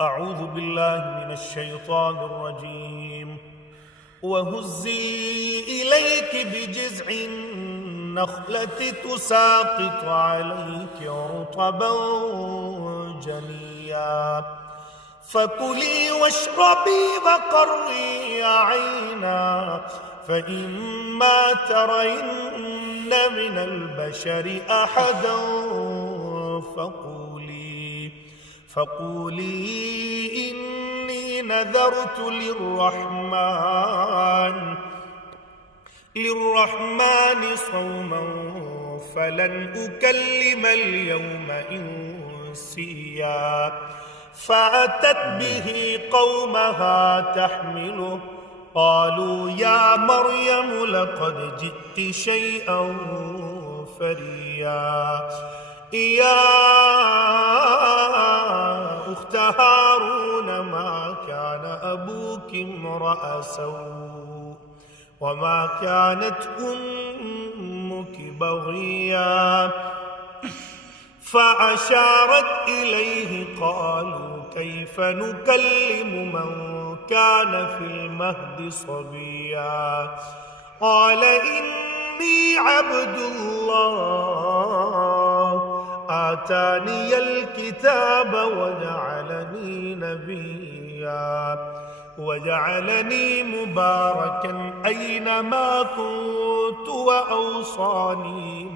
أعوذ بالله من الشيطان الرجيم. وهزي إليك بجذع النخلة تساقط عليك رطبا جنيا فكلي واشربي وقري عينا فإما ترين من البشر أحدا فقولي إني نذرت للرحمن صوما فلن أكلم اليوم إنسيا فأتت به قومها تحمله قالوا يا مريم لقد جئت شيئا فريا يا أخت هارون ما كان أبوك امرأ سوء وما كانت أمك بغيا فأشارت إليه قالوا كيف نكلم من كان في المهد صبيا قال إني عبد الله آتاني الكتاب وجعلني نبيا وجعلني مباركا أينما كنت وأوصاني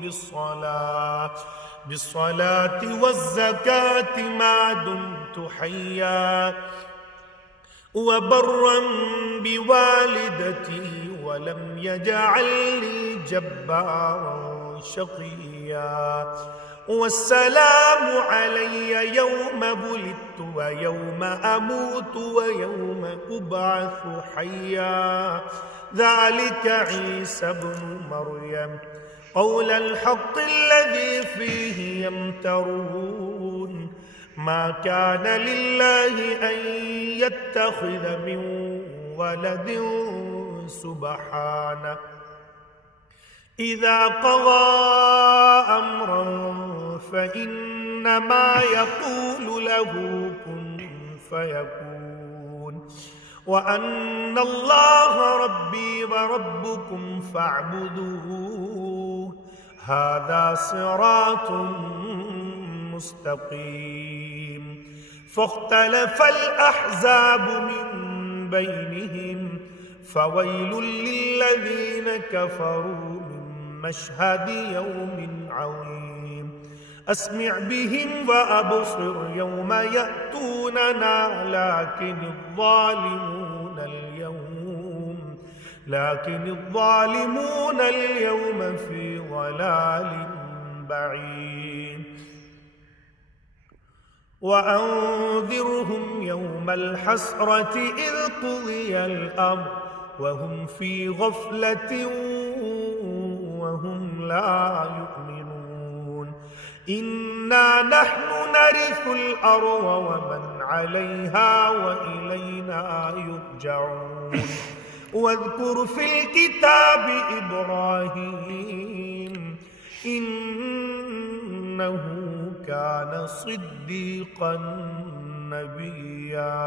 بالصلاة والزكاة ما دمت حيا وبرا بوالدتي ولم يجعلني جبارا شقيا والسلام علي يوم ولدت ويوم أموت ويوم أبعث حيا ذلك عيسى ابن مريم قول الحق الذي فيه يمترون ما كان لله أن يتخذ من ولد سبحانه إذا قضى أمرا فإنما يقول له كن فيكون وأن الله ربي وربكم فاعبدوه هذا صراط مستقيم فاختلف الأحزاب من بينهم فويل للذين كفروا من مشهد يوم عظيم أسمع بهم وأبصر يوم يأتوننا لكن الظالمون اليوم في ضلال بعيد وأنذرهم يوم الحسرة إذ قضي الأمر وهم في غفلة وهم لا يؤمنون إنا نحن نرث الأرض ومن عليها وإلينا يرجعون واذكر في الكتاب إبراهيم إنه كان صديقا نبيا.